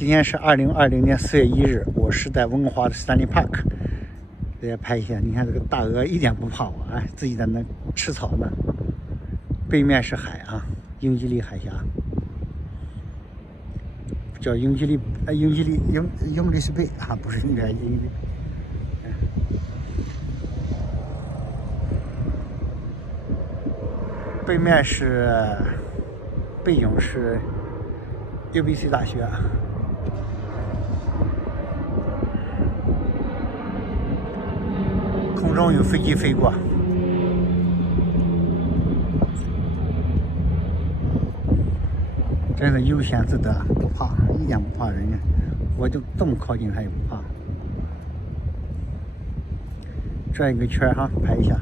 今天是2020年4月1日，我是在温哥华的 Stanley Park， 大家拍一下。你看这个大鹅一点不怕我，哎，自己在那吃草呢。背面是海啊，英吉利海峡，叫英吉利斯贝啊，不是英吉利。背面是背景是 UBC 大学。空中有飞机飞过，真是悠闲自得，不怕，一点不怕人家。我就这么靠近，他也不怕。转一个圈哈，拍一下。